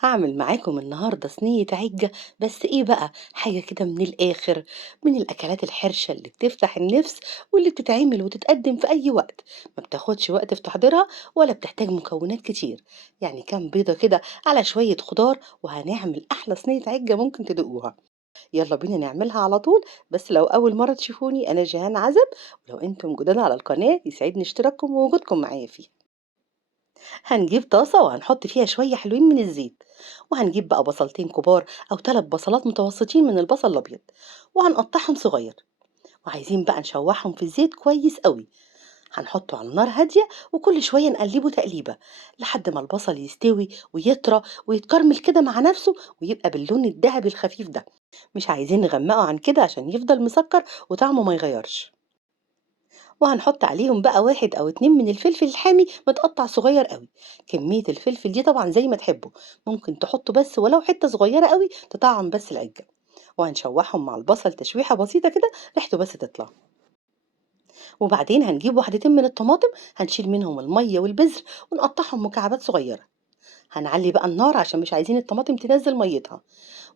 هاعمل معاكم النهارده صينية عِجّة، بس إيه بقى، حاجة كده من الآخر، من الأكلات الحرشة اللي بتفتح النِفس واللي بتتعمل وتتقدّم في أي وقت، ما بتاخدش وقت في تحضيرها ولا بتحتاج مكونات كتير، يعني كام بيضة كده على شوية خضار وهنعمل أحلى صينية عِجّة ممكن تدوقوها. يالّا بينا نعملها على طول، بس لو أول مرّة تشوفوني أنا جيهان عزب، ولو أنتم جداد على القناة يسعدني اشتراككم ووجودكم معايا فيها. هنجيب طاسة وهنحط فيها شوية حلوين من الزيت، وهنجيب بقى بصلتين كبار أو 3 بصلات متوسطين من البصل الأبيض وهنقطعهم صغير، وعايزين بقى نشوحهم في الزيت كويس قوي. هنحطه على نار هادية وكل شوية نقلبه تقليبة لحد ما البصل يستوي ويطرى ويتكرمل كده مع نفسه ويبقى باللون الذهبي الخفيف ده. مش عايزين نغمقه عن كده عشان يفضل مسكر وطعمه ما يغيرش. وهنحط عليهم بقى 1 أو 2 من الفلفل الحامي متقطع صغير قوي. كمية الفلفل دي طبعا زي ما تحبوا، ممكن تحطوا بس ولو حتة صغيرة قوي تطعم بس العجة. وهنشوحهم مع البصل تشويحة بسيطة كده ريحته بس تطلع. وبعدين هنجيب 1 من الطماطم، هنشيل منهم المية والبذر ونقطعهم مكعبات صغيرة. هنعلي بقى النار عشان مش عايزين الطماطم تنزل ميتها،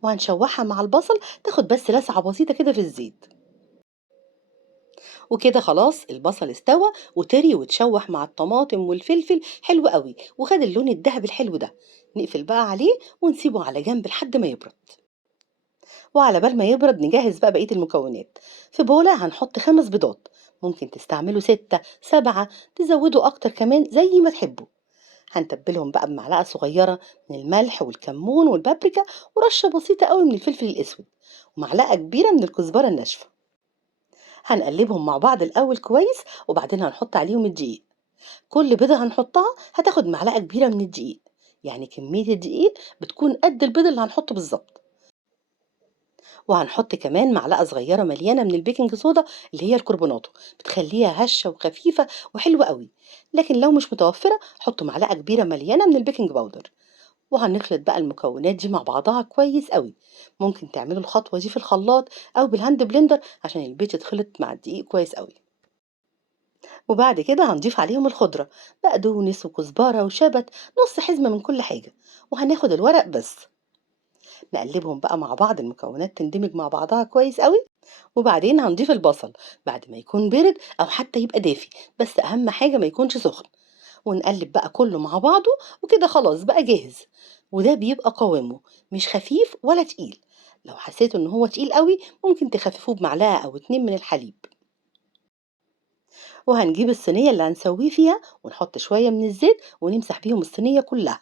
وهنشوحها مع البصل تاخد بس لسعة بسيطة كده في الزيت. وكده خلاص البصل استوى وطري واتشوح مع الطماطم والفلفل حلو قوي وخد اللون الذهبي الحلو ده. نقفل بقى عليه ونسيبه على جنب لحد ما يبرد. وعلى بال ما يبرد نجهز بقى بقية المكونات. في بولة هنحط 5 بيضات، ممكن تستعملوا 6 7، تزودوا أكتر كمان زي ما تحبوا. هنتبلهم بقى بمعلقة صغيرة من الملح والكمون والبابريكا ورشة بسيطة قوي من الفلفل الأسود ومعلقة كبيرة من الكزبرة الناشفة. هنقلبهم مع بعض الأول كويس وبعدين هنحط عليهم الدقيق. كل بيضة هنحطها هتاخد معلقة كبيرة من الدقيق، يعني كمية الدقيق بتكون قد البيض اللي هنحطه بالظبط. وهنحط كمان معلقة صغيرة مليانة من البيكنج صودا اللي هي الكربوناتو، بتخليها هشة وخفيفة وحلوة قوي. لكن لو مش متوفرة حطوا معلقة كبيرة مليانة من البيكنج باودر. وهنخلط بقى المكونات دي مع بعضها كويس قوي. ممكن تعملوا الخطوة دي في الخلاط أو بالهاند بلندر عشان البيض يتخلط مع الدقيق كويس قوي. وبعد كده هنضيف عليهم الخضرة، بقدونس وكزبرة وشبت، نص حزمة من كل حاجة. وهناخد الورق بس. نقلبهم بقى مع بعض، المكونات تندمج مع بعضها كويس قوي. وبعدين هنضيف البصل بعد ما يكون بارد أو حتى يبقى دافي، بس أهم حاجة ما يكونش سخن. ونقلب بقى كله مع بعضه، وكده خلاص بقى جاهز. وده بيبقى قوامه مش خفيف ولا تقيل. لو حسيتوا ان هو تقيل قوي ممكن تخففوه بمعلقة أو 2 من الحليب. وهنجيب الصينية اللي هنسويه فيها ونحط شوية من الزيت ونمسح بيهم الصينية كلها.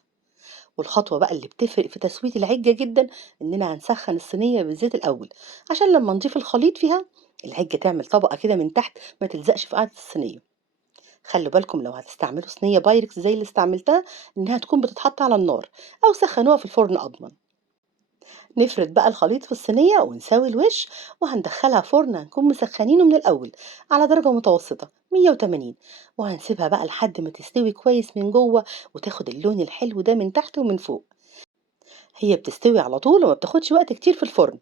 والخطوة بقى اللي بتفرق في تسوية العجة جدا إننا هنسخن الصينية بالزيت الأول عشان لما نضيف الخليط فيها العجة تعمل طبقة كده من تحت ما تلزقش في قاعدة الصينية. خلوا بالكم لو هتستعملوا صينية بايركس زي اللي استعملتها إنها تكون بتتحط على النار، أو سخنوها في الفرن أضمن. نفرد بقى الخليط في الصينية ونساوي الوش، وهندخلها فرن هنكون مسخنينه من الأول على درجة متوسطة 180. وهنسيبها بقى لحد ما تستوي كويس من جوه وتاخد اللون الحلو ده من تحت ومن فوق. هي بتستوي على طول وما بتاخدش وقت كتير في الفرن.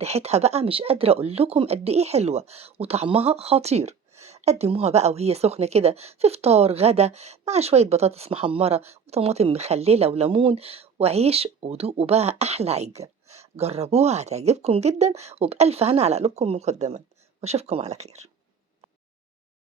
ريحتها بقى مش قادرة أقول لكم قد إيه حلوة، وطعمها خطير. قدموها بقى وهي سخنة كده في فطار غدا، مع شوية بطاطس محمرة وطماطم مخللة وليمون وعيش، ودوقوا بقى أحلى عجة. جربوها هتعجبكم جدا، وبألف هنا على قلوبكم مقدما. وأشوفكم على خير.